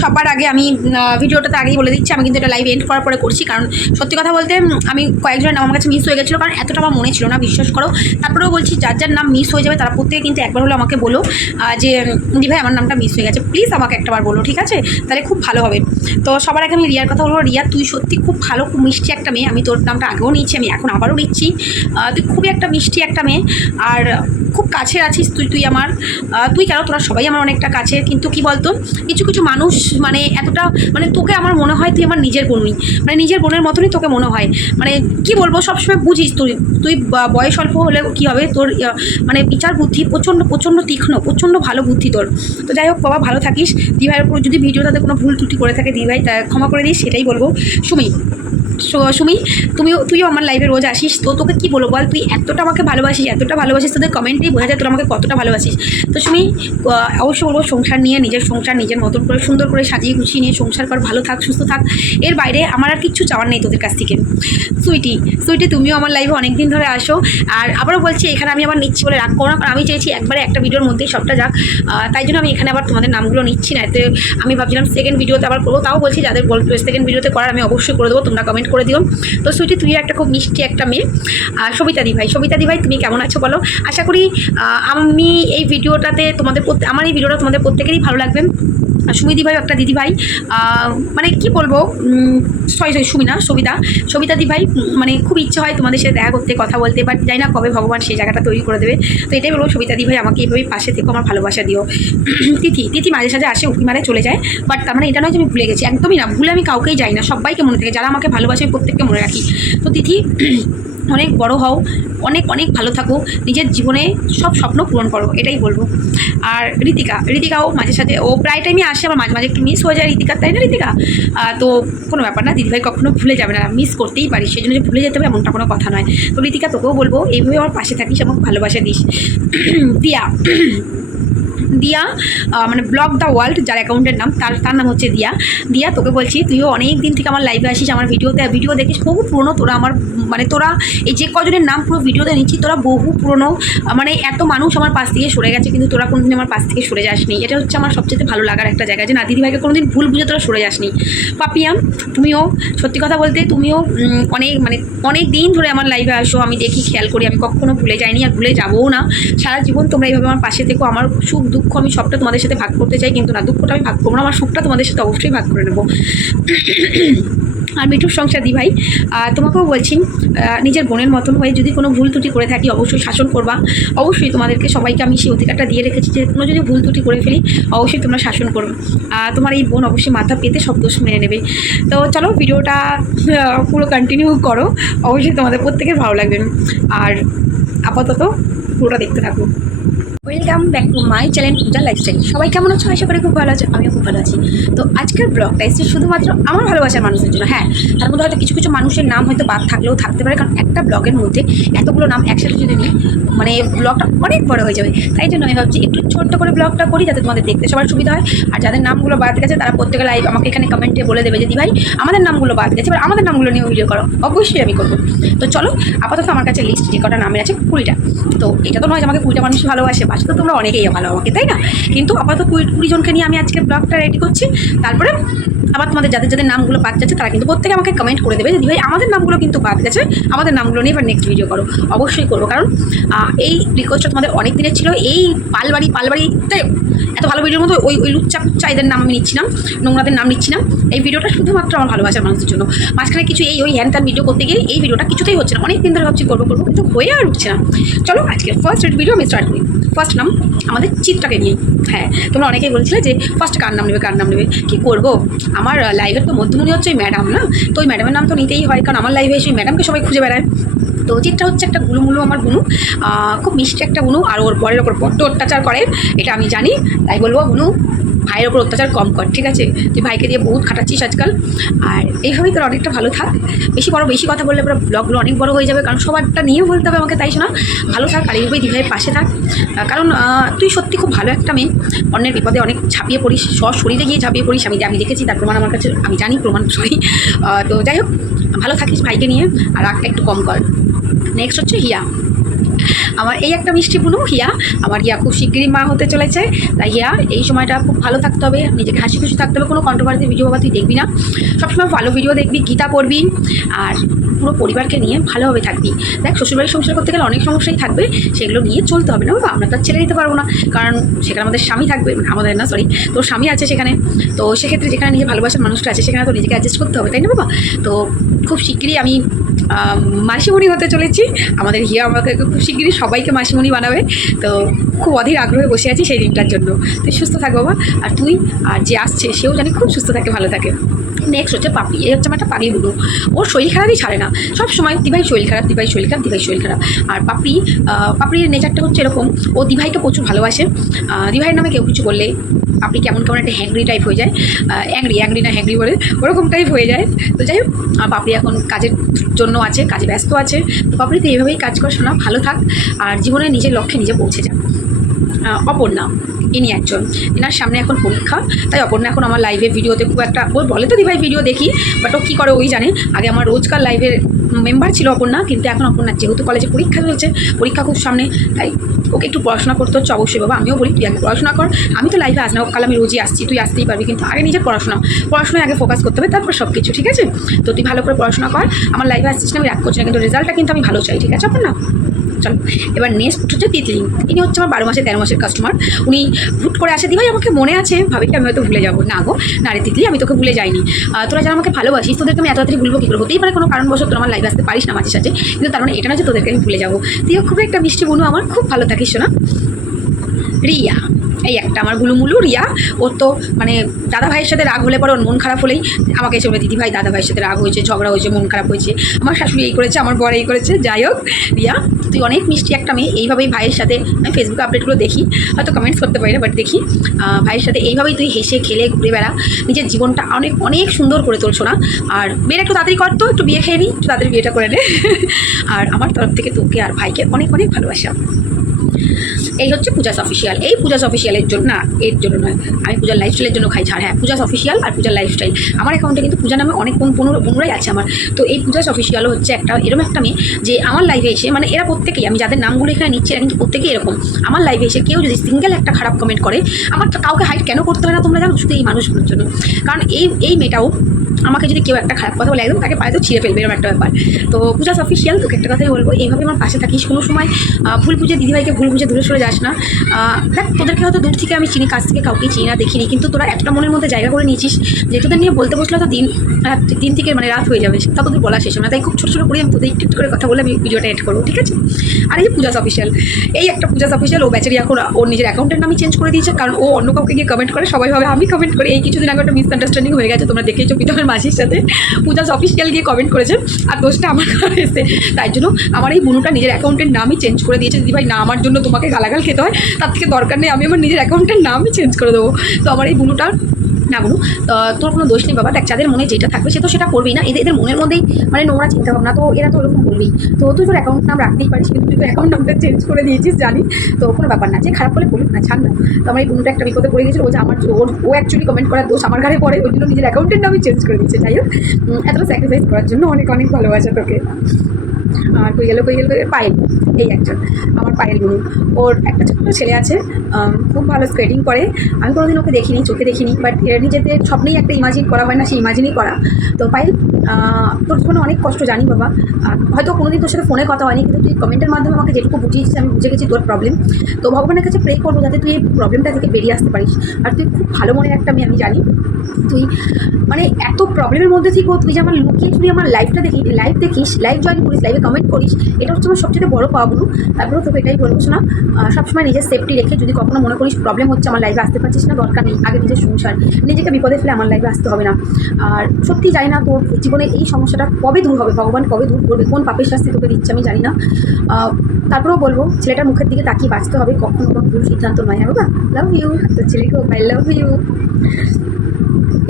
সবার আগে আমি ভিডিওটাতে আগেই বলে দিচ্ছি, আমি কিন্তু এটা লাইভ এন্ড করার পরে করছি। কারণ সত্যি কথা বলতে আমি কয়েকজনের নাম আমার কাছে মিস হয়ে গেছিল, কারণ এতটা আমার মনে ছিল না, বিশ্বাস করো। তারপরেও বলছি, যার যার নাম মিস হয়ে যাবে, তারা প্রত্যেকে কিন্তু একবার হলো আমাকে বলো যে দি ভাই আমার নামটা মিস হয়ে গেছে। প্লিজ আমাকে একটাবার বলো, ঠিক আছে? তাহলে খুব ভালো হবে। তো সবার আগে আমি রিয়ার কথা বলব। রিয়া, তুই সত্যি খুব ভালো, খুব মিষ্টি একটা মেয়ে। আমি তোর নামটা আগেও নিচ্ছি আমি এখন আবারও নিচ্ছি। তুই খুবই একটা মিষ্টি একটা মেয়ে। আর খুব কাছে আছিস তুই তুই আমার। তুই কেন, তোরা সবাই আমার অনেকটা কাছে কিন্তু কি বলতো, কিছু কিছু মানুষ মানে এতটা মানে তোকে আমার মনে হয় তুই আমার নিজের বোনই মানে নিজের বোনের মতনই তোকে মনে হয়। মানে কি বলব, সবসময় বুঝিস তুই তুই বয়স অল্প হলে কী হবে, তোর মানে বিচার বুদ্ধি প্রচণ্ড প্রচণ্ড তীক্ষ্ণ, প্রচণ্ড ভালো বুদ্ধি তোর। তো যাই হোক, বাবা ভালো থাকিস। দিভাইয়ের উপর যদি ভিডিও তাদের কোনো ভুল ত্রুটি করে থাকে, দিভাই তা, ক্ষমা করে দিস, সেটাই বলব। সুমি। সুমি, তুমিও, তুইও আমার লাইভে রোজ আসিস। তো তোকে কি বলব বল? তুই এতটা আমাকে ভালোবাসিস, এতটা ভালোবাসিস, তোদের কমেন্টেই বোঝা যায় তোর আমাকে কতটা ভালোবাসিস। তো সুমি অবশ্যই বলব সংসার নিয়ে, নিজের সংসার নিজের মতন করে, সুন্দর করে সাজিয়ে গুছিয়ে নিয়ে সংসার কর, ভালো থাক, সুস্থ থাক। এর বাইরে আমার আর কিচ্ছু চাওয়ার নেই তোদের কাছ থেকে। সুইটি সুইটি, তুমিও আমার লাইফে অনেক দিন ধরে আসো। আর আবারও বলছি, এখানে আমি আবার নিচ্ছি বলে রাগ করো না, কারণ আমি চেয়েছি একবারে একটা ভিডিওর মধ্যেই সবটা যাক। তাই জন্য আমি এখানে আবার তোমাদের নামগুলো নিচ্ছি না। এতে আমি ভাবছিলাম সেকেন্ড ভিডিওতে আবার করব, তাও বলছি যাদের সেকেন্ড ভিডিওতে করার আমি অবশ্যই করে দেবো, তোমরা কমেন্ট করে দিও তো সুইটি তুই একটা খুব মিষ্টি একটা মেয়ে। আর সবিতা দি ভাই সবিতাদি ভাই, তুমি কেমন আছো বলো? আশা করি আমি এই ভিডিওটাতে তোমাদের আমার এই ভিডিওটা তোমাদের প্রত্যেকেরই ভালো লাগবে। সুমিদি ভাই, একটা দিদি ভাই মানে কি বলব সরি সরি সুমিনা, সবিতা। সবিতা দি ভাই মানে খুব ইচ্ছে হয় তোমাদের সাথে দেখা করতে, কথা বলতে বাট যাই না কবে ভগবান সেই জায়গাটা তৈরি করে দেবে। তো এটাই বলব, সবিতা দি ভাই আমাকে এইভাবেই পাশে থেকে, আমার ভালোবাসা দিও। তিথি তিথি মাঝে সাঝে আসে, উঁকি মারে চলে যায় বাট তার মানে এটা নয় যে আমি ভুলে গেছি, একদমই না, ভুলে আমি কাউকেই যাই না, সবাইকে মনে থাকে, যারা আমাকে ভালোবাসে প্রত্যেককে মনে রাখি। তো তিথি অনেক বড় হও, অনেক অনেক ভালো থাকো, নিজের জীবনে সব স্বপ্ন পূরণ করো, এটাই বলব। আর ঋতিকা, ঋতিকাও মাঝে সাথে ও প্রায় টাইমই আসে, আবার মাঝে মাঝে একটু মিস হয়ে যায় ঋতিকার তাই না ঋতিকা? তো কোনো ব্যাপার না, দিদিভাই কখনো ভুলে যাবে না মিস করতেই পারি সেই জন্য ভুলে যেতে হবে এমনটা কোনো কথা নয়। তো ঋতিকা, তোকেও বলব, এইভাবে আমার পাশে থাকিস এবং ভালোবাসা দিস। দিয়া দিয়া মানে ব্লগ দ্য ওয়ার্ল্ড যার অ্যাকাউন্টের নাম, তার তার নাম হচ্ছে দিয়া। দিয়া, তোকে বলছি, তুইও অনেক দিন থেকে আমার লাইভে আসিস, আমার ভিডিওতে ভিডিও দেখিস, বহু পুরনো তোরা আমার মানে তোরা এই যে কজনের নাম পুরো ভিডিওতে নিচ্ছি, তোরা বহু পুরনো মানে এত মানুষ আমার পাশ থেকে সরে গেছে, কিন্তু তোরা কোনোদিন আমার পাশ থেকে সরে যাসনি। এটা হচ্ছে আমার সবচেয়ে ভালো লাগার একটা জায়গা, যে না, দিদিভাইকে কোনোদিন ভুল বুঝে তোরা সরে যাসনি। পাপিয়াম তুমিও, সত্যি কথা বলতে, তুমিও অনেক মানে অনেক দিন ধরে আমার লাইভে আসো, আমি দেখি, খেয়াল করি, আমি কখনো ভুলে যাইনি আর ভুলে যাবও না। সারা জীবন তোমরা এইভাবে আমার পাশে থেকো, আমার সুখ দুঃখ আমি সবটা তোমাদের সাথে ভাগ করতে চাই, কিন্তু না, দুঃখটা আমি ভাগ করব না, আমার সুখটা তোমাদের সাথে অবশ্যই ভাগ করে নেব। আর মিঠুর সংসার দি ভাই তোমাকেও বলছি নিজের বোনের মতন হয়ে যদি কোনো ভুল ত্রুটি করে থাকি, অবশ্যই শাসন করবা। অবশ্যই তোমাদেরকে সবাইকে আমি সেই অধিকারটা দিয়ে রেখেছি যে কোনো যদি ভুল ত্রুটি করে ফেলি, অবশ্যই তোমরা শাসন করবে। তোমার এই বোন অবশ্যই মাথা পেতে সব দোষ মেনে নেবে। তো চলো, ভিডিওটা পুরো কন্টিনিউ করো। অবশ্যই তোমাদের প্রত্যেকের ভালো লাগবে। আর আপাতত পুরোটা দেখতে থাকো। Welcome back to my channel Pooja lifestyle সবাই কেমন আছো? আশা করি খুব ভালো আছে, আমিও খুব ভালো আছি। তো আজকের ব্লগটা এসেছে শুধুমাত্র আমার ভালোবাসার মানুষের জন্য। হ্যাঁ তার মধ্যে হয়তো কিছু কিছু মানুষের নাম হয়তো বাদ থাকলেও থাকতে পারে, কারণ একটা ব্লগের মধ্যে এতগুলো নাম একসাথে যদি নিই মানে ব্লগটা অনেক বড় হয়ে যাবে। তাই জন্য আমি ভাবছি একটু ছোট্ট করে ব্লগটা করি, যাতে তোমাদের দেখতে সবার সুবিধা হয়। আর যাদের নামগুলো বাদ গেছে, তারা প্রত্যেকে লাইভ আমাকে এখানে কমেন্টে বলে দেবে যে দি ভাই আমাদের নামগুলো বাদ গেছে, এবার আমাদের নামগুলো নিয়ে ভিডিও করো। অবশ্যই আমি করব। তো চলো, আপাতত আমার কাছে লিস্ট যে কটা নামের আছে কুড়িটা। তো এটা তো নয় আমাকে কুড়িটা মানুষ ভালোবাসে। বাসে তো তোমরা অনেকেই ভালো আমাকে, তাই না? কিন্তু আপাতত কুড়ি জনকে নিয়ে আমি আজকে ব্লগটা রেডি করছি। তারপরে আবার তোমাদের যাদের যাদের নামগুলো বাদ যাচ্ছে, তারা কিন্তু প্রত্যেকে আমাকে কমেন্ট করে দেবে যে দি ভাই আমাদের নামগুলো কিন্তু বাদ গেছে। আমাদের নামগুলো নিয়ে এবার নেক্সট ভিডিও করো। অবশ্যই করব। কারণ এই রিকোয়েস্টটা তোমাদের অনেক দিনের ছিল। এই পালবাড়ি পালবাড়ি তাই এত ভালো ভিডিওর মতো ওই ওই লুচ্চা পুচ্চা এদের নাম আমি নিচ্ছিলাম, নোংরাদের নাম নিচ্ছিলাম। এই ভিডিওটা শুধুমাত্র আমার ভালোবাসার মানুষের জন্য। মাঝখানে কিছু এই ওই হ্যান ত্যান ভিডিও করতে গিয়ে এই ভিডিওটা কিছুতেই হচ্ছে না। অনেক দিন ধরে ভাবছি করব করব, কিন্তু হয়ে আর উঠছে না। চলো আজকে ফার্স্ট ভিডিও আমি স্টার্ট করি। ফার্স্ট নাম আমাদের চিত্রাকে নিয়ে। হ্যাঁ তোমরা অনেকেই বলছিলে যে ফার্স্ট কার নাম নেবে, কার নাম নেবে? কী করব? আমার লাইভের তো মধ্যমণি হচ্ছে ওই ম্যাডাম না? তো ওই ম্যাডামের নাম তো নিতেই হয়, কারণ আমার লাইভে এসে ওই ম্যাডামকে সবাই খুঁজে বেড়ায়। তো চিত্রা হচ্ছে একটা গুলুমুলু আমার গুনু। খুব মিষ্টি একটা গুনু, আর ওর বরের ওপর বড্ড অত্যাচার করে, এটা আমি জানি। তাই বলব বুনু ভাইয়ের ওপর অত্যাচার কম কর, ঠিক আছে? তুই ভাইকে দিয়ে বহুত খাটাচ্ছিস আজকাল। আর এইভাবেই তোর অনেকটা ভালো থাক। বেশি বড়, বেশি কথা বললে পরে ব্লগগুলো অনেক বড় হয়ে যাবে, কারণ সবারটা নিয়ে বলতে হবে আমাকে, তাই শোনা? ভালো থাক আর এইভাবেই দিভাইয়ের পাশে থাক। কারণ তুই সত্যি খুব ভালো একটা মেয়ে। অন্যের বিপদে অনেক ঝাঁপিয়ে পড়িস শরীরে গিয়ে ঝাঁপিয়ে পড়িস। আমি আমি দেখেছি, তার প্রমাণ আমার কাছে, আমি জানি, প্রমাণ সরি। তো যাই হোক, ভালো থাকিস ভাইকে নিয়ে, আর রাগটা একটু কম কর। নেক্সট হচ্ছে হিয়া। আমার এই একটা মিষ্টি বুনু হিয়া। আমার হিয়া খুব শিগগিরই মা হতে চলেছে। তাই হিয়া এই সময়টা খুব ভালো থাকতে হবে নিজেকে হাসি খুশি থাকতে হবে কোনো কন্ট্রোভার্সি ভিডিও বাবা তুই দেখবি না। সবসময় ভালো ভিডিও দেখবি গীতা পড়বি আর পুরো পরিবারকে নিয়ে ভালোভাবে থাকবি। দেখ শ্বশুরবাড়ির সংসার করতে গেলে অনেক সমস্যাই থাকবে সেগুলো নিয়ে চলতে হবে না বাবা আমরা তো ছেড়ে দিতে পারব না। কারণ সেখানে আমাদের স্বামী থাকবে মানে আমাদের না সরি তোর স্বামী আছে সেখানে। তো সেক্ষেত্রে যেখানে নিজে ভালোবাসার মানুষটা আছে সেখানে তো নিজেকে অ্যাডজাস্ট করতে হবে তাই না বাবা? তো খুব শিগগিরই আমি আম, মাসিমণি হতে চলেছি। আমাদের হিয়া আমাকে খুব শিগগিরই সবাইকে মাসিমণি বানাবে। তো খুব অধীর আগ্রহে বসে আছি সেই দিনটার জন্য। তুই সুস্থ থাক বাবা। আর তুই, আর যে আসছে, সেও জানি খুব সুস্থ থাকে, ভালো থাকে। নেক্সট হচ্ছে পাপড়ি। এই হচ্ছে আমার একটা বুড়ো ওর শরীর খারাপই ছাড়ে না। সব সময় দিভাই শরীর খারাপ, দিভাই শরীর খারাপ, দিভাই শরীর খারাপ। আর পাপড়ি পাপড়ির নেচারটা হচ্ছে এরকম। ও দিভাইকে প্রচুর ভালোবাসে। দিভাইয়ের নামে কেউ কিছু বললে আপনি কেমন কেমন একটা হ্যাংরি টাইপ হয়ে যায় অ্যাংরি অ্যাংরি না হ্যাংরি বলে ওরকম টাইপ হয়ে যায়। তো যাই হোক পাপড়ি এখন কাজের জন্য আছে কাজে ব্যস্ত আছে। তো পাপড়ি তো এইভাবেই কাজ কর শোনা ভালো থাক। আর জীবনে নিজের লক্ষ্যে নিজে পৌঁছে যা। আহ, অপর্ণা ইনি একজন। এনার সামনে এখন পরীক্ষা। তাই অপর্ণা এখন আমার লাইভে ভিডিওতে খুব একটা ও বলে তো দিভাই ভিডিও দেখি বাট ও কী করে ওই জানে। আগে আমার রোজকার লাইভের মেম্বার ছিল অপর্ণা কিন্তু এখন অপর্ণা যেহেতু কলেজে পরীক্ষা চলছে পরীক্ষা খুব সামনে তাই ওকে একটু পড়াশোনা করতে হচ্ছে, অবশ্যই বাবা, আমিও বলি, তুই আগে পড়াশোনা কর। আমি তো লাইফে আসব না কাল আমি রোজই আসছি, তুই আসতেই পারবি, কিন্তু আগে নিজের পড়াশোনা। পড়াশোনায় আগে ফোকাস করতে হবে, তারপর সব কিছু ঠিক আছে? তো তুই ভালো করে পড়াশোনা কর। আমার লাইফে আসছিস না আমি রাগ করছি না, কিন্তু রেজাল্টটা কিন্তু আমি ভালো চাই, ঠিক আছে অপর্ণা চলো। এবার নেক্সট হচ্ছে তিতলি। তিনি হচ্ছে আমার বারো মাসে তেরো মাসের কাস্টমার উনি হুট করে আসে, দিভাই, আমাকে মনে আছে, ভাবি কি আমি হয়তো ভুলে যাব। না গো, না রে তিতলি, আমি তোকে ভুলে যাইনি। তোরা যারা আমাকে ভালোবাসিস, তোদেরকে আমি এত তাড়াতাড়ি ভুলবো কী করে? হতেই পারে কোনো কারণবশত তোর আমার লাইভে আসতে পারিস না মাঝে সাথে কিন্তু তার মানে এটা না যে তোদেরকে আমি ভুলে যাব। তুইও খুব একটা মিষ্টি বনু আমার, খুব ভালো থাকিস না রিয়া। এই একটা, আমার গুলুমুলু রিয়া। ওর তো মানে দাদা ভাইয়ের সাথে রাগ হলে পরে ওর মন খারাপ হলেই আমাকে এসে বলে, দিদি ভাই, দাদা ভাইয়ের সাথে রাগ হয়েছে, ঝগড়া হয়েছে, মন খারাপ হয়েছে। আমার শাশুড়ি এই করেছে, আমার বর এই করেছে, যাই হোক, রিয়া, তুই অনেক মিষ্টি একটা মেয়ে। এইভাবেই ভাইয়ের সাথে আমি ফেসবুকে আপডেটগুলো দেখি, হয়তো কমেন্টস করতে পারি না বাট দেখি ভাইয়ের সাথে এইভাবেই তুই হেসে খেলে ঘুরে বেড়া। নিজের জীবনটা অনেক অনেক সুন্দর করে তুলছো না আর বিয়েটা একটু তাড়াতাড়ি করতো একটু বিয়ে খেয়ে নিই একটু তাড়াতাড়ি বিয়েটা করে নে। আর আমার তরফ থেকে তোকে আর ভাইকে অনেক অনেক ভালোবাসা। এই হচ্ছে পূজাস অফিসিয়াল এই পূজাস অফিসিয়ালের জন্য না, এর জন্য নয়। আমি পূজার লাইফস্টাইলের জন্য খাই ছাড় হ্যাঁ পূজাস অফিসিয়াল আর পূজার লাইফস্টাইল আমার অ্যাকাউন্টে কিন্তু পূজা নামে অনেক পনেরো পনেরোই আছে আমার। তো এই পূজাস অফিসিয়ালও হচ্ছে একটা এরকম একটা মেয়ে যে আমার লাইফে এসে মানে এরা প্রত্যেকেই আমি যাদের নামগুলো এখানে নিচ্ছি, এরা কিন্তু প্রত্যেকেই এরকম। আমার লাইফে এসে কেউ যদি সিঙ্গেল একটা খারাপ কমেন্ট করে, আমার কাউকে হাইট কেন করতে হয় না তোমরা জানো? শুধু এই মানুষগুলোর জন্য। কারণ এই এই মেয়েটাও আমাকে যদি কেউ একটা খারাপ কথা বলে, একদম তাকে পায়ে তো ছিঁড়ে ফেলবে, এরকম একটা ব্যাপার। তো পূজাস অফিসিয়াল তোকে একটা কথাই বলব। এইভাবে আমার পাশে থাকিস। কোনো সময় ভুল বুঝে দিদিভাইকে ভুল বুঝে দূরে সরে যাস। না। দেখ, তোদেরকে হয়তো দূর থেকে আমি চিনি, কাছ থেকে কাউকে চিনি না, দেখিনি। কিন্তু তোরা একটা মনের মধ্যে জায়গা করে নিয়েছিস যে তোদের নিয়ে বলতে বসলে তো দিন দিন থেকে মানে রাত হয়ে যাবে। তা তোদের বলা শেষ হবে না। তাই খুব ছোটো ছোটো করে আমি তোদের একটু একটু করে কথা বলে আমি ভিডিওটা এড করব, ঠিক আছে? আর এই পূজাস অফিসিয়াল এই একটা পূজাস অফিসিয়াল ও ব্যাচারি এখন, ওর নিজের অ্যাকাউন্টের নামই চেঞ্জ করে দিয়েছে, কারণ ও অন্য কাউকে গিয়ে কমেন্ট করে, সবাই ভাবে আমি কমেন্ট করি। এই কিছুদিন আগে একটা মিসআন্ডারস্ট্যান্ডিং হয়ে গেছে, তোমরা দেখেছ প্রীতমের মাসির সাথে। পূজাস অফিসিয়াল গিয়ে কমেন্ট করেছে, আর দোষটা আমার এসে তাই জন্য আমার এই বুনুটা নিজের অ্যাকাউন্টের নামই চেঞ্জ করে দিয়েছে। দিদি ভাই না, আমার জন্য তোমাকে গালাগাল খেতে হয়, তার থেকে দরকার নেই, আমি আমার নিজের অ্যাকাউন্টের নামই চেঞ্জ করে দেবো। তো আমার এই বুনুটা না বুনু তোর কোনো দোষ নেই বাবা, দেখ যাদের মনে যেটা থাকবে, সে তো সেটা করবেই না। এদের এদের মনের মধ্যেই মানে নোংরা চিন্তা ভাবনা তো এরা তো ওরকম বলবেই। তো তুই তোর অ্যাকাউন্ট নাম রাখতেই পারিস, কিন্তু তুই তোর অ্যাকাউন্ট নামটা চেঞ্জ করে দিয়েছিস, জানি। তো কোনো ব্যাপার না, যে খারাপ করলে বলুক না, ছাড় না। তো আমার এই বুনুটা একটা বিপদে পড়ে গেছিল, ও যে আমার, ওর, ও অ্যাকচুয়ালি কমেন্ট করার দোষ আমার ঘরে পড়ে, ওই জন্য নিজের অ্যাকাউন্টের নামই চেঞ্জ করে দিচ্ছে যাই হোক এতটা স্যাক্রিফাইস করার জন্য অনেক অনেক ভালোবাসা তোকে। আর কই গেল কই গেল পায়েল, এই একজন, আমার পায়েল গুরু। ওর একটা ছোট্ট ছেলে আছে খুব ভালো স্কেটিং করে। আমি কোনোদিন ওকে দেখিনি, চোখে দেখিনি বাট নিজেদের স্বপ্নেই একটা ইমাজিন করা হয় না, সেই ইমাজিনই করা। তো পায়েল তোর জীবনে অনেক কষ্ট জানি বাবা। হয়তো কোনোদিন তোর সাথে ফোনে কথা হয়নি, কিন্তু তুই কমেন্টের মাধ্যমে আমাকে যেটুকু বুঝিয়েছিস, আমি বুঝে গেছি তোর প্রবলেম তো ভগবানের কাছে প্রে করব যাতে তুই এই প্রবলেমটা থেকে বেরিয়ে আসতে পারিস। আর তুই খুব ভালো মনের একটা মেয়ে, আমি জানি। তুই মানে এত প্রবলেমের মধ্যে থেকেও তুই যে আমার লুকিয়ে চুরি আমার লাইফটা দেখি লাইভ দেখিস লাইভ জয়েন করিস লাইভে কমেন্ট করিস। এটা হচ্ছে আমার সবচেয়ে বড় পাবো তারপরেও তোকে এটাই বলব না সবসময় নিজের সেফটি রেখে যদি কখনো মনে করিস প্রবলেম হচ্ছে, আমার লাইফে আসতে পারছিস না, দরকার নেই, আগে নিজের সংসার, নিজেকে বিপদে ফেলে আমার লাইফে আসতে হবে না। আর সত্যি জানি না তোর জীবনে এই সমস্যাটা কবে দূর হবে, ভগবান কবে দূর করবে, কোন পাপের শাস্তি তোকে দিচ্ছে আমি জানি না। তারপরেও বলব, ছেলেটার মুখের দিকে তাকিয়ে বাঁচতে হবে, কখনো কোনো ভুল সিদ্ধান্ত নয় হ্যাঁ বাবা লাভ ইউ তো ছেলেকেও আই লাভ ইউ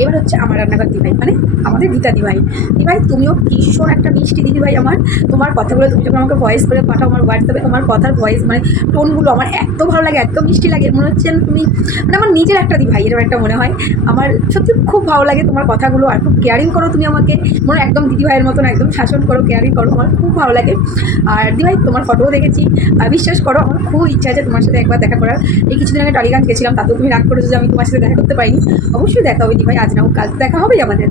এবার হচ্ছে আমার রান্নাঘর দিভাই মানে আমাদের গীতা দিভাই। দিভাই, তুমিও ভীষণ একটা মিষ্টি দিদিভাই আমার। তোমার কথাগুলো তুমি যখন আমাকে ভয়েস করে পাঠাও আমার হোয়াটসঅ্যাপে তোমার কথার ভয়েস মানে টোনগুলো আমার এত ভালো লাগে, এত মিষ্টি লাগে। মনে হচ্ছে তুমি মানে আমার নিজের একটা দিভাই, এরকম একটা মনে হয়। আমার সত্যি খুব ভালো লাগে তোমার কথাগুলো, আর খুব কেয়ারিং করো তুমি আমাকে। মনে একদম দিদিভাইয়ের মতন, একদম শাসন করো কেয়ারিং করো, আমার খুব ভালো লাগে। আর দিভাই, তোমার ফটোও দেখেছি। আর বিশ্বাস করো, আমার খুব ইচ্ছা আছে তোমার সাথে একবার দেখা করার। এই কিছুদিন আগে টালিগঞ্জ গেছিলাম, তাতেও তুমি রাগ করেছ যে আমি তোমার সাথে দেখা করতে পারিনি। অবশ্যই দেখা হবে দিভাই আজ না হোক তো দেখা হবেই আমাদের।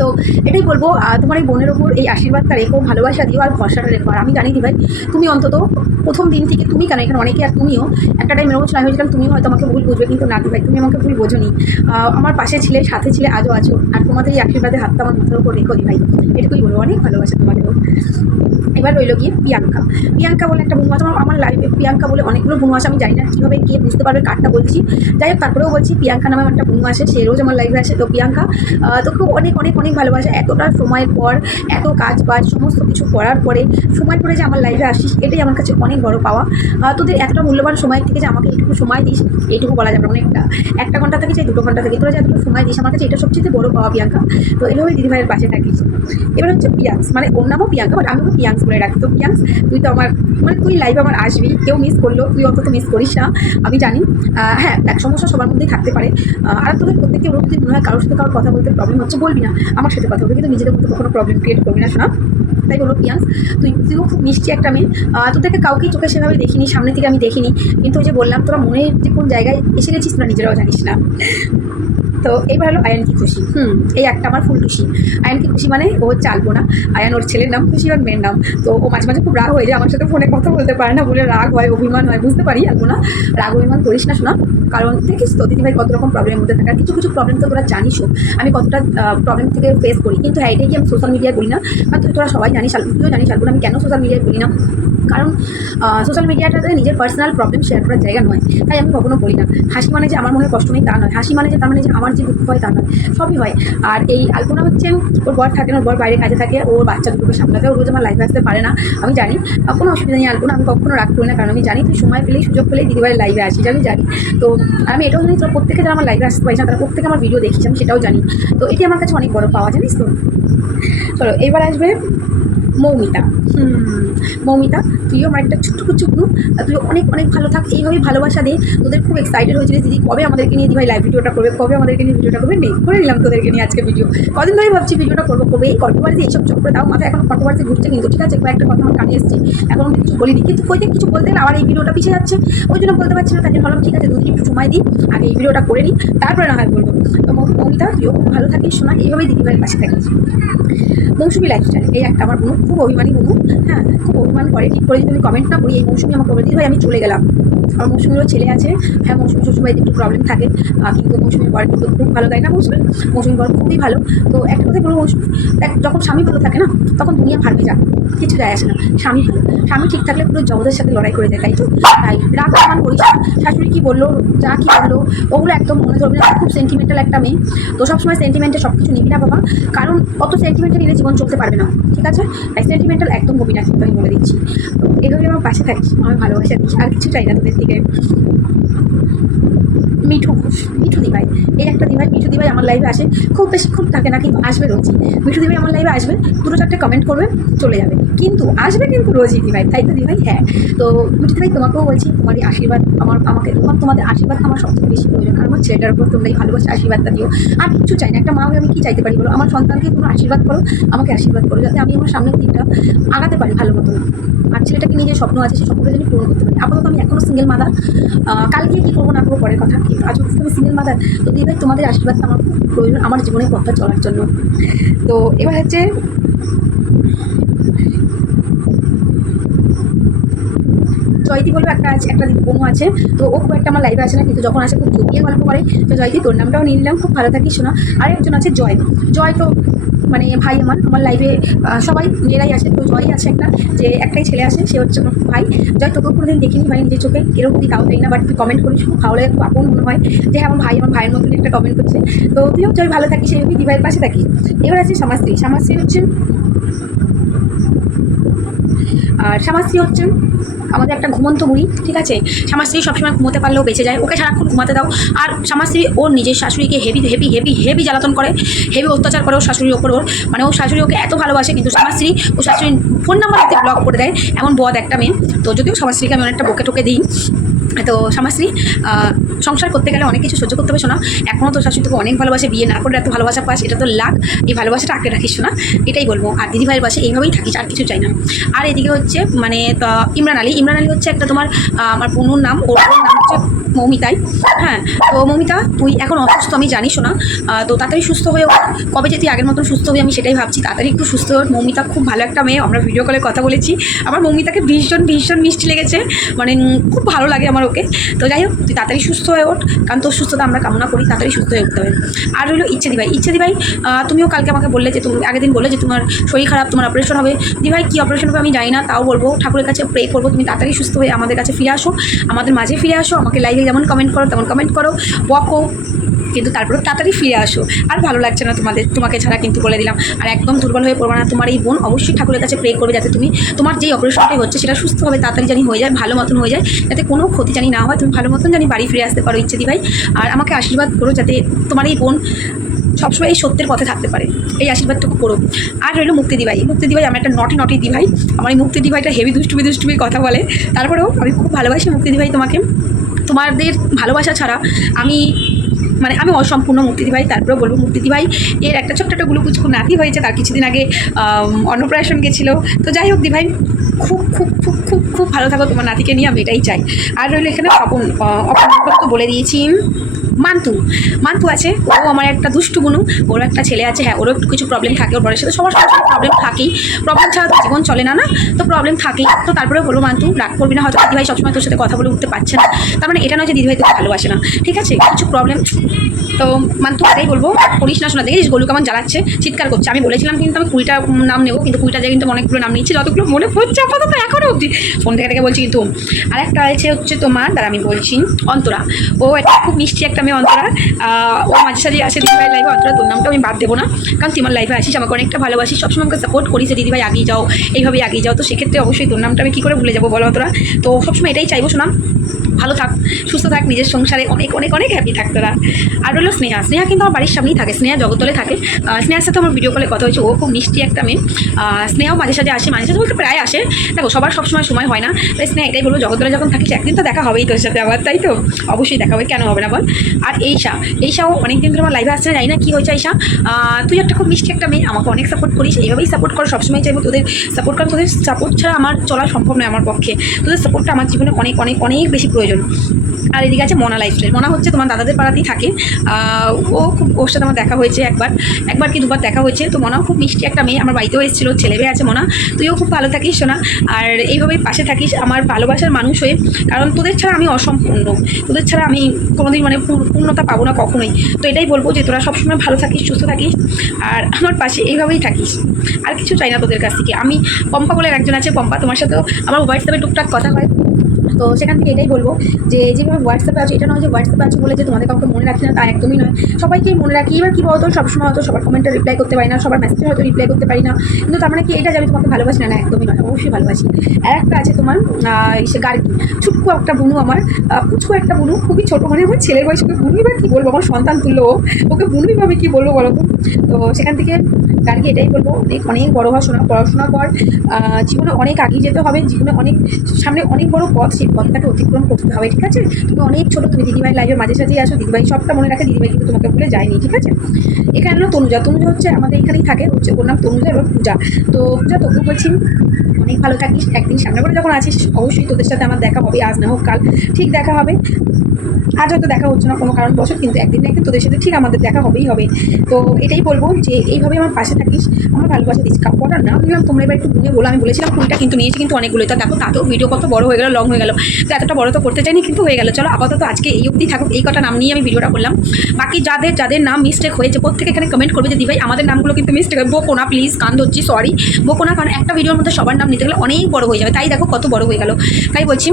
তো এটাই বলব তোমার এই বোনের ওপর এই আশীর্বাদটা রেখো ভালোবাসা দিও আর ভরসাটা রেখো। আর আমি জানি দিভাই তুমি অন্তত প্রথম দিন থেকে তুমি কেন এখানে অনেকে আর তুমিও একটা টাইম এরকম সময় হয়েছিলাম তুমিও হয়তো আমাকে ভুল বুঝবে কিন্তু না দিভাই তুমি আমাকে ভুল বোঝোনি। আহ, আমার পাশে ছিলে সাথে ছিলে আজও আছো আর তোমাদের এই আশীর্বাদের হাতটা আমার মাথার উপর রেখো দিভাই এটুকুই বলব অনেক ভালোবাসা তোমাকেও এবার রইল গিয়ে প্রিয়াঙ্কা। প্রিয়াঙ্কা বলে একটা বুনু আছে আমার লাইফে প্রিয়াঙ্কা বলে অনেকগুলো বুনু আছে আমি জানি না কীভাবে কে বুঝতে পারবে কারটা বলছি। যাই হোক তারপরেও বলছি প্রিয়াঙ্কা নামে একটা বুনু আছে সে রোজ আমার লাইফে আসে তো প্রিয়াঙ্কা। তো খুব অনেক অনেক অনেক ভালোবাসা। এতটা সময় পর, এত কাজ বাজ, সমস্ত কিছু করার পরে সময় পরে যে আমার লাইফে আসিস এটাই আমার কাছে অনেক বড় পাওয়া। তোদের এতটা মূল্যবান সময় থেকে যে আমাকে এইটুকু সময় দিস, এইটুকু বলা যাবে অনেকটা। একটা ঘণ্টা থেকে যে দুটো ঘণ্টা থেকে। তোরা যে এতটুকু সময় দিস, আমার কাছে এটা সবচেয়ে বড় পাওয়া প্রিয়াঙ্কা। তো এইভাবে দিদিভাইয়ের পাশে থাকিস। এবার হচ্ছে পিয়াংস মানে ওর নামও প্রিয়াঙ্কা বাট আমি ওকে পিয়াংস বলে রাখি। তো পিয়াংস তুই তো আমার মানে তুই লাইভে আমার আসবি, কেউ মিস করল তুই অন্তত মিস করিস না। আমি জানি। হ্যাঁ এক সমস্যা সবার মধ্যেই থাকতে পারে। আর তোদের প্রত্যেককে ওরকম যদি মনে হয় কারোর সাথে কারোর কথা বলতে প্রবলেম হচ্ছে, বলবি না। আমার সাথে কথা বলবি, কিন্তু নিজেদের মধ্যে কখনো প্রবলেম ক্রিয়েট করবি না, শোনা। তাই বলো পিয়াস তুই তুইও খুব মিষ্টি একটা মেয়ে। তোদেরকে কাউকেই চোখে সেভাবে দেখিনি, সামনে থেকে আমি দেখিনি। কিন্তু ওই যে বললাম, তোরা মনে যে কোন জায়গায় এসে গেছিস, তোরা নিজেরাও জানিস না। তো এইবার হলো আয়ান কি খুশি। হুম, এই একটা আমার ফুল খুশি। আয়ান কি খুশি মানে ও হচ্ছে আলপনা। আয়ান ওর ছেলের নাম খুশি ওর মেয়ের নাম। তো ও মাঝে মাঝে খুব রাগ হয়ে যায় আমার সাথে ফোনে কথা বলতে পারে না, বলে রাগ হয়, অভিমান হয়। বুঝতে পারি আলপনা, রাগ অভিমান করিস না শোনা কারণ দেখিস তো দিদিভাই কত রকম প্রবলেমের মধ্যে থাকে। কিছু কিছু প্রবলেম তো তোরা জানিসও। আমি কতটা প্রবলেম থেকে ফেস করি। কিন্তু হ্যাঁ এটাই কি আমি সোশ্যাল মিডিয়ায় বলি না আর তুই তোরা সবাই জানিস তুইও জানিস, আলপনা, আমি কেন সোশ্যাল মিডিয়ায় বলি না? কারণ সোশ্যাল মিডিয়াটাতে নিজের পার্সোনাল প্রবলেম শেয়ার করার জায়গা নয়। তাই আমি কখনো বলি না। হাসি মানে যে আমার মনে কষ্ট নেই, তা নয়। হাসি মানে যে তার মানে যে আমার যে দুঃখ হয় তা নয়, সবই হয়। আর এই আলপনা হচ্ছে ওর বর থাকে না, ওর বর বাইরে কাজে থাকে, ওর বাচ্চা দুটোকে সামলাতে ও রোজ আমার লাইভে আসতে পারে না। আমি জানি কোনো অসুবিধা নেই আলপনা, আমি কখনো করি না, কারণ আমি জানি তুই সময় পেলেই, সুযোগ পেলেই দিদিবারের লাইভে আসিস, আমি জানি। তো আমি এটাও জানি তোরা প্রত্যেকে যারা আমার লাইভে আসতে পারিস না, তারা প্রত্যেকে আমার ভিডিও দেখিস, আমি সেটাও জানি। তো এটি আমার কাছে অনেক বড় পাওয়া, জানিস তো? চলো, এবার আসবে মৌমিতা। হুম, মৌমিতা, তুইও আমার একটা ছোট্ট চুকনু তুই অনেক অনেক ভালো থাক। এইভাবেই ভালোবাসা দে। তোদের খুব এক্সাইটেড হয়েছিলিস দিদি কবে আমাদেরকে নিয়ে দিভাই লাইভ ভিডিওটা করবে? কবে আমাদেরকে নিয়ে ভিডিওটা করবে? নেই, করে নিলাম তোদেরকে নিয়ে আজকে ভিডিও কদিন ধরে ভাবছি ভিডিওটা করব। করবে এই কন্ট্রোভার্সি এইসব চক্র দাও। মাথায় এখন কন্ট্রোভার্সি ঘুরছে কিন্তু, ঠিক আছে? কয়েকটা কথা আমার কানে এসছে। এখন আমি কিছু বলিনি। কিন্তু কই কিছু বলতে গেলে আবার এই ভিডিওটা পিছিয়ে যাচ্ছে। ওই জন্য বলতে পারছি না, তাই জন্য ভাবলাম, ঠিক আছে, দুদিন একটু সময় দিই। আগে এই ভিডিওটা করে নিই। তারপরে না হয় বলব তো মৌমিতা, তুইও ভালো থাকিস, শোনা। এইভাবেই দিদিভাইয়ের পাশে থাকিস। মৌসুমি লাইফস্টাইল এই একটা আমার বোন। খুব অভিমানী বোন হ্যাঁ খুব অভিমান করে। ঠিক করে যদি তুমি কমেন্ট না করি, এই মৌসুমি আমাকে বলে দিই ভাই, আমি চলে গেলাম। আমার মৌসুমিরও ছেলে আছে। হ্যাঁ মৌসুমি শ্বশুরবাড়িতে একটু প্রবলেম থাকে। কিন্তু মৌসুমির বর কিন্তু খুব ভালো তাই না মৌসুমি? মৌসুমি বর খুবই ভালো। তো একটা কথা বলব, মৌসুমি, দেখ, যখন স্বামী ভালো থাকে না, তখন দুনিয়া ভালো যায়। কিছু যায় আসে না। স্বামী ভালো। স্বামী ঠিক থাকলে পুরো জগতের সাথে লড়াই করে যায়, তাই তো? তাই, রাগ অভিমান করিস শাশুড়ি কী বলল, যা কী বলল, ওগুলো একদম মনে ধরবে না। খুব সেন্টিমেন্টাল একটা মেয়ে। তো সবসময় সেন্টিমেন্টে সব কিছু নিবি না বাবা। কারণ অত সেন্টিমেন্টে নিলে জীবন চলতে পারবে না। ঠিক আছে? তাই সেন্টিমেন্টাল একদম হবি না, কিন্তু আমি বলে দিচ্ছি। এভাবে আমার পাশে থাকিস আমি ভালোবাসা দিস আর কিছু চাই না তোদের থেকে। মিঠু মিঠু দিভাই। এই একটা দিভাই, মিঠু দিভাই আমার লাইভে আসে। খুব বেশিক্ষণ থাকে না, কিন্তু আসবে রোজই। মিঠু দিভাই আমার লাইভে আসবে, দুটো চারটে কমেন্ট করবে, চলে যাবে। কিন্তু আসবে কিন্তু রোজই দিভাই, তাই তো দিভাই? হ্যাঁ। তো মিঠু দিভাই, তোমাকেও বলছি তোমার আশীর্বাদ। আমার, আমাকে, তোমার, তোমাদের আশীর্বাদ আমার সবথেকে বেশি প্রয়োজন। আমার ছেলেটার উপর তোমরা এই ভালোবাসা, আশীর্বাদটা দিও। আর কিছু চাই না। একটা মা হয়ে আমি কি চাইতে পারি বলো? আমার সন্তানকে কোনো আশীর্বাদ করো, আমাকে আশীর্বাদ করো, যাতে আমি আমার সামনের দিকটা আগাতে পারি ভালো মতো আর ছেলেটাকে নিয়ে যে স্বপ্ন আছে সেই স্বপ্নটা যেন পূরণ করতে পারি। আপাতত আমি এখনও সিঙ্গেল মাদার কালকে কী করব না করব পরের কথা। কিন্তু আজ আমি সিঙ্গেল মাদার তো দিদিভাই তোমাদের আশীর্বাদটা আমার খুব প্রয়োজন আমার জীবনে পথটা চলার জন্য। তো এবার হচ্ছে জয়তি বলব একটা আছে, একটা বোনও আছে। তো ও খুব একটা আমার লাইভে আসে না, কিন্তু যখন আসে খুব জমিয়ে গল্প করে। তো জয়তি তোর নামটাও নিয়ে নিলাম, খুব ভালো থাকিস, শোনা। আর একজন আছে জয়। জয় তো মানে ভাই আমার আমার লাইভে সবাই মেয়েরাই আসে। তো জয়ই আছে একটা, যে একটাই ছেলে আসে, সে হচ্ছে আমার ভাই। জয় তোকে কোনোদিন দেখিনি ভাই, নিজের চোখে। এরকম তুই তাও দেয় না বাট তুই কমেন্ট করিস, খুব ভালো লাগে, খুব আপন মনে হয়। যে হ্যাঁ আমার ভাই আমার ভাইয়ের মতন একটা কমেন্ট করছে। তো তুইও জয়, ভালো থাকিস সেইভাবেই দিভাইয়ের পাশে থাকিস এবার আছে সমাজশ্রী সমাজশ্রী হচ্ছে আর শ্যামাশ্রী হচ্ছেন আমাদের একটা ঘুমন্ত বুড়ি, ঠিক আছে? শ্যামাশ্রী সবসময় ঘুমোতে পারলেও বেঁচে যায়। ওকে সারাক্ষণ ঘুমাতে দাও। আর শ্যামাশ্রী, ওর নিজের শাশুড়িকে হেভি হেভি হেভি হেভি জ্বালাতন করে। হেভি অত্যাচার করে ওর শাশুড়ির ওপর ওর। মানে ওর শাশুড়ি ওকে এত ভালোবাসে, কিন্তু শ্যামাশ্রী, ও শাশুড়ির ফোন নাম্বার ব্লক করে দেয়। এমন বদ একটা মেয়ে। তো যদিও শ্যামাশ্রীকে আমি অনেকটা বকে টোকে দিই। তো শ্যামাশ্রী আহ, সংসার করতে গেলে অনেক কিছু সহ্য করতে হবে শোনা। এখনও তো শাশুড়ি তোকে অনেক ভালোবাসে বিয়ে না করে এত ভালোবাসা পাস এটা তো লাখ। এই ভালোবাসাটা আঁকড়ে রাখিস শোনা। এটাই বলব। আর দিদিভাইয়ের পাশে এইভাবেই থাকিস আর কিছু চাই না। আর এদিকে হচ্ছে মানে ইমরান আলী। ইমরান আলী হচ্ছে একটা তোমার আমার বোনুর নাম। ওর নাম হচ্ছে মৌমিতাই। হ্যাঁ তো মৌমিতা তুই এখন অসুস্থ আমি জানি শোনা। আহ, তো তাড়াতাড়ি সুস্থ হয়ে। কবে যে তুই আগের মতন সুস্থ হবি আমি সেটাই ভাবছি। তাড়াতাড়ি একটু সুস্থ হয়ে মৌমিতা খুব ভালো একটা মেয়ে আমরা ভিডিও কলে কথা বলেছি। আমার মৌমিতাকে ভীষণ ভীষণ মিষ্টি লেগেছে। মানে খুব ভালো লাগে আমার ওকে। তো যাই হোক, তুই তাড়াতাড়ি সুস্থ হয়ে ওঠ। কারণ তোর সুস্থতা আমরা কামনা করি, তাড়াতাড়ি সুস্থ হয়ে উঠতে হবে। আর হলো ইচ্ছে দিভাই ইচ্ছে দিভাই তুমিও কালকে আমাকে বললে যে তুমি, আগের দিন বললে যে তোমার শরীর খারাপ, তোমার অপারেশন হবে। দিভাই কী অপারেশন হবে আমি জানি না, তাও বলব। ঠাকুরের কাছে প্রে করব, তুমি তাড়াতাড়ি সুস্থ হয়ে আমাদের কাছে ফিরে আসো। আমাদের মাঝে ফিরে আসো, আমাকে লাইভে যেমন কমেন্ট করো, তেমন কমেন্ট করো। বকো। কিন্তু তারপরে তাড়াতাড়ি ফিরে আসো। আর ভালো লাগছে না তোমাদের তোমাকে ছাড়া কিন্তু বলে দিলাম। আর একদম দুর্বল হয়ে পড়বে না। তোমার এই বোন অবশ্যই ঠাকুরের কাছে প্রে করবে যাতে তুমি তোমার যেই অপারেশনটাই হচ্ছে সেটা সুস্থভাবে তাড়াতাড়ি জানি হয়ে যায়, ভালো মতন হয়ে যায়, যাতে কোনো ক্ষতি জানি না হয়। তুমি ভালো মতন জানি বাড়ি ফিরে আসতে পারো ইচ্ছে দিভাই আর আমাকে আশীর্বাদ করো যাতে তোমার এই বোন সবসময় এই সত্যের পথে থাকতে পারে। এই আশীর্বাদটুকু করো। আর রইল মুক্তি দিভাই মুক্তি দিভাই আমার একটা নটি নটি দিভাই। আমার এই মুক্তি দিভাইটা হেভি দুষ্টুমি দুষ্টুমি কথা বলে। তারপরেও আমি খুব ভালোবাসি মুক্তি দিভাই তোমাকে। তোমাদের ভালোবাসা ছাড়া আমি মানে আমি অসম্পূর্ণ মুক্তিদি ভাই তারপরে বলব মুক্তিদি ভাই এর একটা ছোট্ট একটা গুলুকুচকু নাতি হয়েছে, তার কিছুদিন আগে অন্নপ্রাশন গেছিল। তো যাই হোক দি ভাই খুব খুব খুব খুব খুব ভালো থাকো তোমার নাতিকে নিয়ে, আমি এটাই চাই। আর রইল এখানে অপন অপন তো বলে দিয়েছি। মান্তু মান্তু আছে, ও আমার একটা দুষ্টু বুনু ওর একটা ছেলে আছে হ্যাঁ ওরও একটু কিছু প্রবলেম থাকে ওর বরের সাথে, সবার সাথে প্রবলেম থাকেই। প্রবলেম ছাড়া তো জীবন চলে না না? তো প্রবলেম থাকেই। তো তারপরে বলব মান্তু, রাগ করবি না, হয়তো দিদিভাই সবসময় তোর সাথে কথা বলে উঠতে পারছে না। তার মানে এটা নয় যে দিদিভাই তোকে ভালোবাসে না, ঠিক আছে? কিছু প্রবলেম তো মান্তু এটাই বলব, করিস না শোনা, দেখিস গোলু কেমন জ্বালাচ্ছে, চিৎকার করছে। আমি বলেছিলাম কিন্তু আমি কুড়িটা নাম নেব, কিন্তু কুড়িটা জায়গায় কিন্তু অনেকগুলো নাম নিচ্ছি, যতগুলো মনে পড়ছে আপাতত এখনও অবধি। ফোন থেকে থেকে বলছি কিন্তু আর একটা আছে হচ্ছে তোমার দ্বারা আমি বলছি, অন্তরা। ও একটা খুব মিষ্টি একটা মেয়ে অন্তরা। ও মাঝে সাঝে আসে দিদিভাই লাইভে অন্তরা তোর নামটা আমি বাদ দেবো না। কারণ তোমার লাইভে আসিস আমাকে অনেকটা ভালোবাসিস সবসময় আমাকে সাপোর্ট করি যে দিদিভাই আগিয়ে যাও এইভাবে আগিয়ে যাও। তো সেক্ষেত্রে অবশ্যই তোর নামটা আমি কী করে ভুলে যাব বলো অন্তরা? তো সবসময় এটাই চাইব শোনাম ভালো থাক, সুস্থ থাক, নিজের সংসারে অনেক অনেক অনেক হ্যাপি থাক তোরা। আর হলো স্নেহা স্নেহা কিন্তু আমার বাড়ির সামনেই থাকে, স্নেহা জগতলে থাকে। স্নেহার সাথে আমার ভিডিও কলে কথা হয়েছে, ও খুব মিষ্টি একটা মেয়ে। স্নেহাও মাঝে সাঝে আসে, মাঝে সাঝে বলতে প্রায় আসে। দেখো, সবার সবসময় সময় হয় না। তাই স্নেহা এটাই বলব, জগতলে যখন থাকিস, একদিন তো দেখা হবেই তোর সাথে আবার তাই তো? অবশ্যই দেখা হবে, কেন হবে না বল? আর এইশা এইশাও অনেকদিন ধরে আমার লাইভে আসছে না জানি না কী হয়েছে এইশা তুই একটা খুব মিষ্টি একটা মেয়ে, আমাকে অনেক সাপোর্ট করিস, এইভাবেই সাপোর্ট কর সবসময় চাইব তোদের সাপোর্ট কারণ তোদের সাপোর্ট ছাড়া আমার চলা সম্ভব নয় আমার পক্ষে। তোদের সাপোর্টটা আমার জীবনে অনেক অনেক অনেক বেশি প্রয়োজন। আর এদিকে আছে মনা লাইফস্টাইল মনা হচ্ছে তোমার দাদাদের পাড়াতেই থাকে। ও খুব, ওর সাথে আমার দেখা হয়েছে একবার। একবার কি দুবার দেখা হয়েছে। তো মনাও খুব মিষ্টি একটা মেয়ে। আমার বাড়িতেও এসেছিল। ছেলে মেয়ে আছে মনা। তুইও খুব ভালো থাকিস, সোনা। আর এইভাবেই পাশে থাকিস। আমার ভালোবাসার মানুষ হয়ে। কারণ তোদের ছাড়া আমি অসম্পূর্ণ। তোদের ছাড়া আমি কোনোদিন মানে পূর- পূর্ণতা পাবো না কখনোই। তো এটাই বলব যে, তোরা সবসময় ভালো থাকিস, সুস্থ থাকিস। আর আমার পাশে এইভাবেই থাকিস। আর কিছু চাই না তোদের কাছ থেকে। আমি পম্পা বলে একজন আছে, পম্পা। তোমার সাথেও আমার হোয়াটসঅ্যাপে টুকটাক কথা হয়। তো সেখান থেকে এটাই বলব যে যেভাবে হোয়াটসঅ্যাপে আছে, এটা নয় যে হোয়াটসঅ্যাপে আছে বলে যে তোমাদের কাউকে মনে রাখি না, তা একদমই নয়। সবাইকেই মনে রাখি, এবার কী বলতো, সবসময় হয়তো সবার কমেন্টে রিপ্লাই করতে পারি না, সবার মেসেজে হয়তো রিপ্লাই করতে পারি না। কিন্তু তার মানে কি, এটা যে আমি তোমাকে ভালোবাসি, না না, একদমই নয়, অবশ্যই ভালোবাসি। আর একটা আছে তোমার সে গার্গি, ছুটকু একটা বুনু আমার পুচকু একটা বুনু, খুবই ছোটো মানে আমার ছেলের বয়স ওকে বুনুই বা কী বলব, আমার সন্তান তুললো। ওকে বুনুই ভাবে কী বলব বলো তো? তো সেখান থেকে গার্গি এটাই বলব, অনেক অনেক বড় হওয়া শোনা, পড়াশোনা কর জীবনে অনেক আগিয়ে যেতে হবে, জীবনে অনেক, সামনে অনেক বড় পথ সেই পথটাকে অতিক্রম করতে হবে, ঠিক আছে? তুমি অনেক ছোটো, তুমি দিদিভাই লাইভের মাঝে সাঝেই আসো, দিদিভাই সবটা মনে রাখে, দিদিভাই কিন্তু তোমাকে বলে যায়নি, ঠিক আছে? এখানে তনুজা তনুজা হচ্ছে আমাদের এখানেই থাকে, হচ্ছে ওর নাম তনুজা এবং পূজা। তো পূজা তবু বলছি অনেক ভালো থাকিস, একদিন সামনে করে যখন আছিস, অবশ্যই তোদের সাথে আমার দেখা হবে, আজ না হোক কাল ঠিক দেখা হবে। আজ হয়তো দেখা হচ্ছে না কোনো কারণ বছর কিন্তু একদিন না একদিন তোদের সাথে ঠিক আমাদের দেখা হবেই হবে। তো এটাই বলব যে এইভাবে আমার পাশে থাকিস, আমার ভালোবাসা দিস কাপড়টার নাম নিলাম তোমরা এবার একটু বুঝে বলো, আমি বলেছিলাম কুড়িটা কিন্তু নিয়েছি, কিন্তু অনেকগুলো, তো দেখো তাতেও ভিডিও কত বড় হয়ে গেল লং হয়ে গেল, তো এতটা বড় তো করতে চাইনি, কিন্তু হয়ে গেল। চলো আপাতত আজকে এই অবধি থাকুক, এই কটা নাম নিয়ে আমি ভিডিওটা করলাম। বাকি যাদের যাদের নাম মিস্টেক হয়েছে, প্রত্যেকে এখানে কমেন্ট করবে যে দিভাই, আমাদের নামগুলো কিন্তু মিস্টেক হয়। বকো না প্লিজ কান ধরছি সরি বকো না কারণ একটা ভিডিওর মধ্যে সবার নাম নিতে গেলে অনেক বড় হয়ে যাবে। তাই দেখো কত বড় হয়ে গেল। তাই বলছি,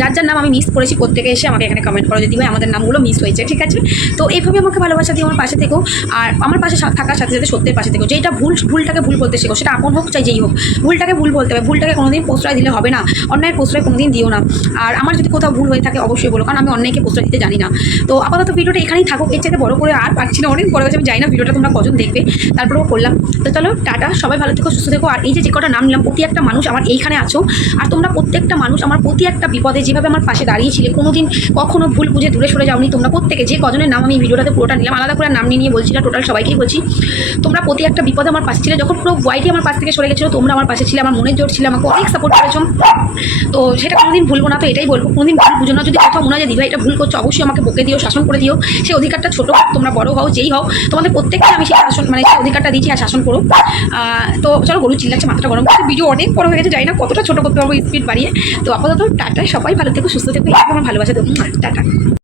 যার যার নাম আমি মিস করেছি প্রত্যেকে এসে আমাকে এখানে কমেন্ট করো। যদি ভাই আমাদের নামগুলো মিস হয়েছে, ঠিক আছে? তো এইভাবে আমাকে ভালোবাসা দিয়ে আমার পাশে থেকো। আর আমার পাশে থাকার সাথে সাথে সত্যের পাশে থেকো। যেটা ভুল, ভুলটাকে ভুল বলতে শেখো, সেটা আপন হোক চাই যেই হোক। ভুলটাকে ভুল বলতে হবে, ভুলটাকে কোনোদিন প্রশ্রয় দিলে হবে না। অন্যায়ের প্রশ্রয় কোনোদিন দিও না। আর আমার যদি কোথাও ভুল হয়ে থাকে অবশ্যই বলো, কারণ আমি অন্যায়কে প্রশ্রয় দিতে জানি না। তো আপাতত ভিডিওটা এখানেই থাকুক। এর চাইতে বড় করে আর পারছি না, অনেক বড় হয়েছে আমি জানি না ভিডিওটা তোমরা কজন দেখবে, তারপরেও করলাম। তো চলো, টাটা, সবাই ভালো থেকো, সুস্থ থেকো। আর এই যে যে কটা নাম নিলাম প্রতি একটা মানুষ আমার এইখানে আছো। আর তোমরা প্রত্যেকটা মানুষ আমার প্রতি একটা বিপদে যেভাবে আমার পাশে দাঁড়িয়েছিলে, কোনোদিন কখনো ভুল বুঝে দূরে সরে যাওনি তোমরা প্রত্যেকে। যে কজনের নাম আমি ভিডিওটাতে পুরোটা নিলাম, আলাদা করে নাম নিয়ে বলছি না টোটাল সবাইকেই বলছি। তোমরা প্রতি একটা বিপদে আমার পাশে ছিলে, যখন পুরো ওয়াইটি আমার পাশ থেকে সরে গেছিল, তোমরা আমার পাশে ছিলে, আমার মনের জোর ছিল, আমাকে অনেক সাপোর্ট করেছ। তো সেটা কোনোদিন ভুলবো না, তো এটাই বলব, কোনোদিন ভুল বুঝো না, যদি কোথাও মনে হয় দিদিভাই এটা ভুল করছ, অবশ্যই আমাকে বকে দিও, শাসন করে দিও। সেই অধিকারটা ছোটো তোমরা বড় হও, যেই হও, তোমাদের প্রত্যেককে আমি সেই শাসন মানে সেই অধিকারটা দিচ্ছি আর শাসন করো। তো চলো গরু চিল্লাচ্ছে, মাথাটা গরম ভিডিও অনেক বড় হয়ে গেছে যাই না কতটা ছোটো করতে পারব স্পিড বাড়িয়ে। তো আপাতত টাটা, সবাই ভালো থেকো, সুস্থ থেকো আমার ভালোবাসা দেবো। টাটা।